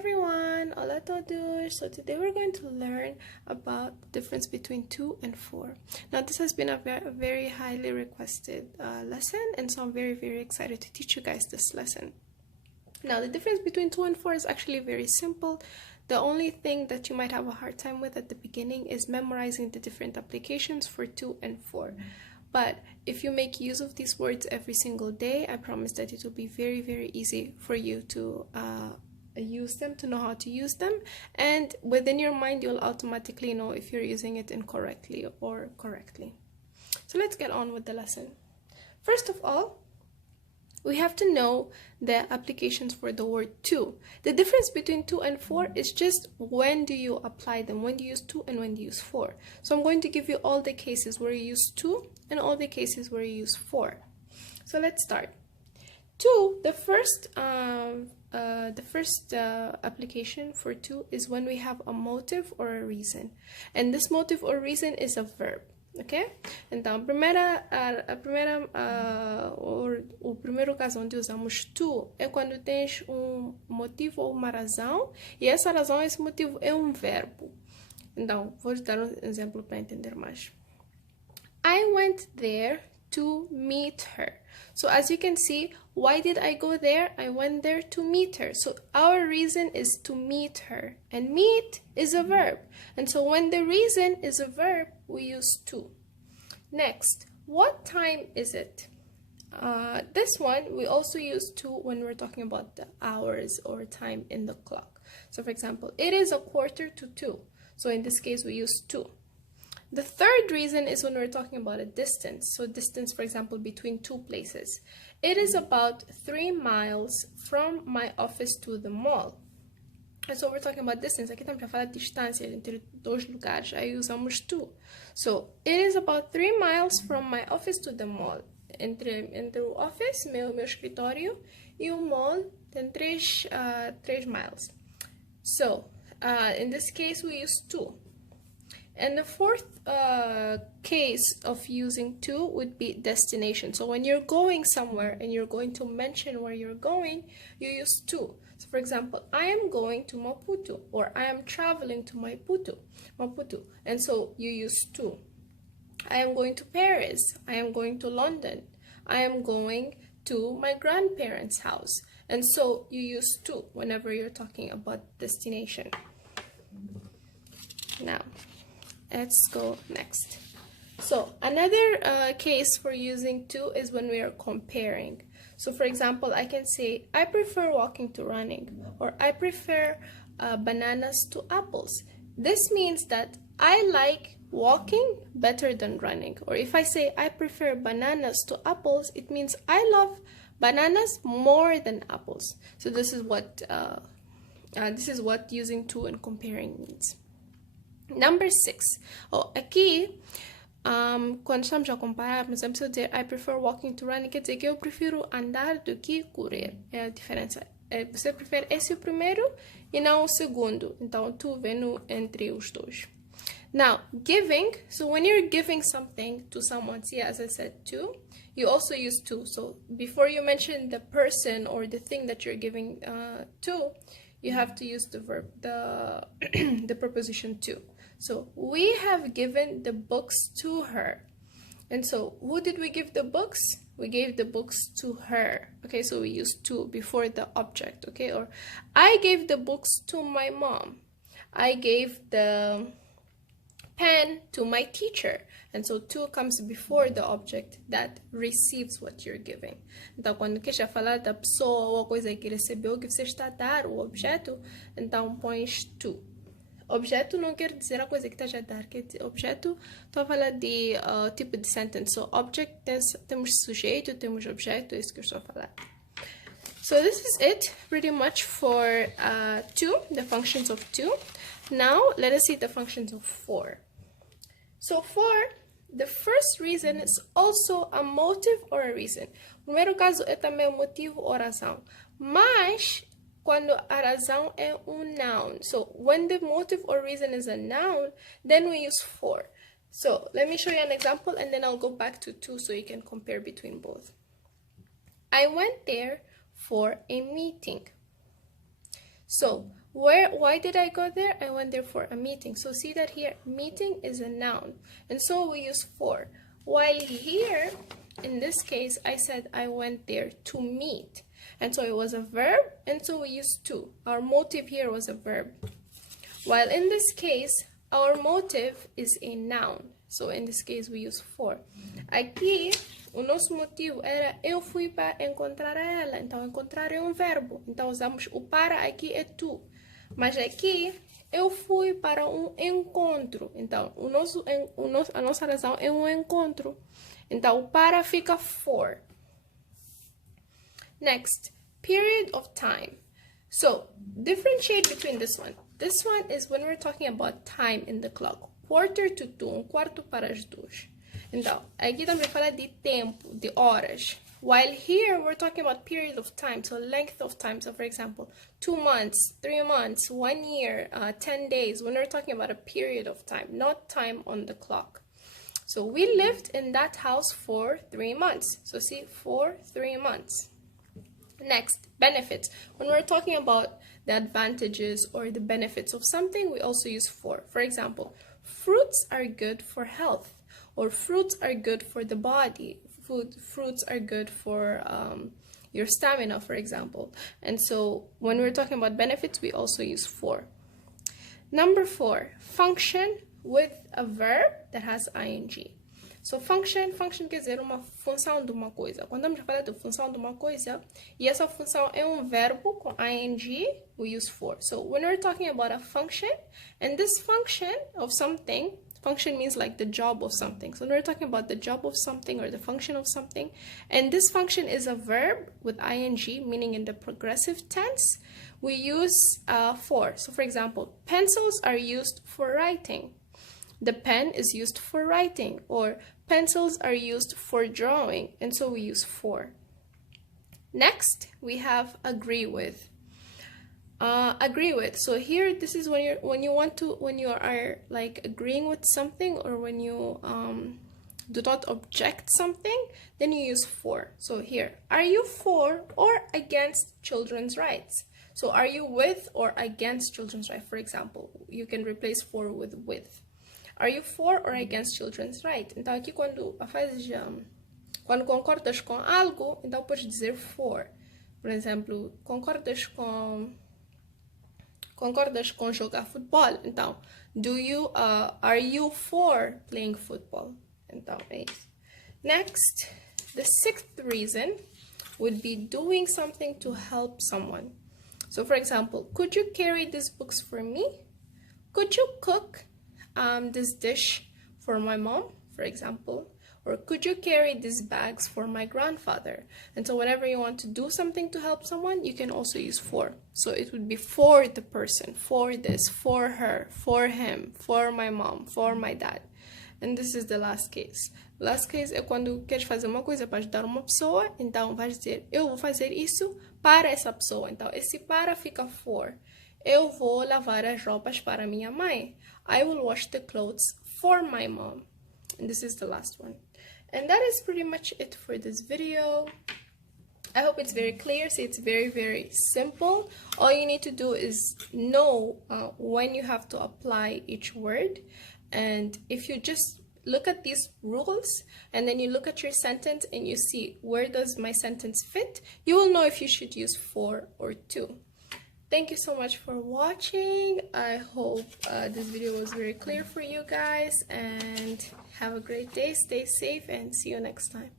everyone, hola todos. So today we're going to learn about the difference between 2 and 4. Now this has been a very highly requested lesson, and so I'm very excited to teach you guys this lesson. Now the difference between 2 and 4 is actually very simple. The only thing that you might have a hard time with at the beginning is memorizing the different applications for 2 and 4. But if you make use of these words every single day, I promise that it will be very easy for you to use them, to know how to use them, and within your mind you'll automatically know if you're using it incorrectly or correctly. So let's get on with the lesson. First of all, we have to know the applications for the word 2. The difference between 2 and 4 is just when do you apply them, when do you use 2 and when do you use 4. So I'm going to give you all the cases where you use 2 and all the cases where you use 4. So let's start. 2, the first application for 2 is when we have a motive or a reason, and this motive or reason is a verb. Ok? Então, o primeiro caso onde usamos tu é quando tens um motivo ou uma razão, e essa razão, esse motivo é um verbo. Então, vou te dar um exemplo para entender mais. I went there to meet her. So as you can see, why did I go there? I went there to meet her. So our reason is to meet her, and meet is a verb. And so when the reason is a verb, we use to. Next, what time is it? This one, we also use to when we're talking about the hours or time in the clock. So for example, it is 1:45. So in this case, we use to. The third reason is when we're talking about a distance. So distance, for example, between two places. It is about 3 miles from my office to the mall. And so we're talking about distance. Aqui estamos para falar de distância entre dois lugares. Aí usamos to. So it is about 3 miles from my office to the mall. Entre o office, meu escritório, e o mall tem 3 miles. So in this case, we use to. And the fourth case of using to would be destination. So when you're going somewhere and you're going to mention where you're going, you use to. So for example, I am going to Maputo, or I am traveling to Maputo. And so you use to. I am going to Paris. I am going to London. I am going to my grandparents' house. And so you use to whenever you're talking about destination. Now, let's go next. So another case for using to is when we are comparing. So for example, I can say, I prefer walking to running, or I prefer bananas to apples. This means that I like walking better than running. Or if I say I prefer bananas to apples, it means I love bananas more than apples. So this is what using to and comparing means. Number 6. Aqui, quando estamos a comparar, por exemplo, se eu dizer I prefer walking to running, quer dizer que eu prefiro andar do que correr. É a diferença. Você prefere esse o primeiro e não o segundo. Então, tu vem entre os dois. Now, giving. So when you're giving something to someone, see, as I said, to, you also use to. So before you mention the person or the thing that you're giving to, you have to use the verb, the preposition to. So we have given the books to her. And so who did we give the books? We gave the books to her. Okay, so we use to before the object. Okay, or I gave the books to my mom. I gave the pen to my teacher. And so to comes before the object that receives what you're giving. Então, quando quer falar da pessoa ou a coisa que recebeu, que você está a dar, o objeto, então pões to. Objeto não quer dizer a coisa que estás a dar. Quer dizer, objeto, estou a falar de tipo de sentence. So, object, temos sujeito, temos objeto, é isso que eu estou a falar. So, this is it pretty much for 2, the functions of 2. Now, let us see the functions of 4. So, 4, the first reason is also a motive or a reason. No primeiro caso, é também um motivo ou razão. Mas, quando a razão é noun. So, when the motive or reason is a noun, then we use for. So, let me show you an example and then I'll go back to 2 so you can compare between both. I went there for a meeting. So, Why did I go there? I went there for a meeting. So see that here, meeting is a noun. And so we use for. While here, in this case, I said I went there to meet. And so it was a verb, and so we use to. Our motive here was a verb. While in this case, our motive is a noun. So in this case, we use for. Aqui, o nosso motivo era eu fui para encontrar ela. Então, encontrar é um verbo. Então, usamos o para aqui é tu. Mas aqui, eu fui para um encontro. Então, a nossa razão é um encontro. Então, o para fica for. Next, period of time. So, differentiate between this one. This one is when we're talking about time in the clock. Quarter to 2, quarto para as 2. Então, aqui também fala de tempo, de horas. While here, we're talking about period of time, so length of time. So, for example, 2 months, 3 months, 1 year, 10 days. When we're talking about a period of time, not time on the clock. So, we lived in that house for 3 months. So, see, for 3 months. Next, benefits. When we're talking about the advantages or the benefits of something, we also use for. For example, fruits are good for health, or fruits are good for the body. Fruits are good for your stamina, for example. And so when we're talking about benefits, we also use for. Number 4, function with a verb that has ing. So function quer dizer uma função de uma coisa. Quando estamos a falar de função de uma coisa, e essa função é um verbo com ing, we use for. So when we're talking about a function, and this function of something, function means like the job of something. So when we're talking about the job of something or the function of something, and this function is a verb with ing, meaning in the progressive tense, we use for. So for example, pencils are used for writing. The pen is used for writing, or pencils are used for drawing, and so we use for. Next, we have agree with. Agree with. So here, this is when you are like agreeing with something, or when you do not object something, then you use for. So here, are you for or against children's rights? So are you with or against children's rights? For example, you can replace for with. Are you for or against children's rights? Então aqui quando concordas com algo, então podes dizer for. Por exemplo, concordas com jogar futebol? Então, are you for playing football? Então é isso. Next, the 6th reason would be doing something to help someone. So for example, could you carry these books for me? Could you cook this dish for my mom, for example? Or could you carry these bags for my grandfather? And so whenever you want to do something to help someone, you can also use for. So it would be for the person, for this, for her, for him, for my mom, for my dad. And this is the last case. Last case é quando queres fazer uma coisa para ajudar uma pessoa, então vais dizer, eu vou fazer isso para essa pessoa. Então esse para fica for. Eu vou lavar as roupas para minha mãe. I will wash the clothes for my mom. And this is the last one. And that is pretty much it for this video. I hope it's very clear. See, it's very, very simple. All you need to do is know when you have to apply each word. And if you just look at these rules and then you look at your sentence and you see where does my sentence fit, you will know if you should use for or to. Thank you so much for watching. I hope this video was very clear for you guys, and have a great day. Stay safe and see you next time.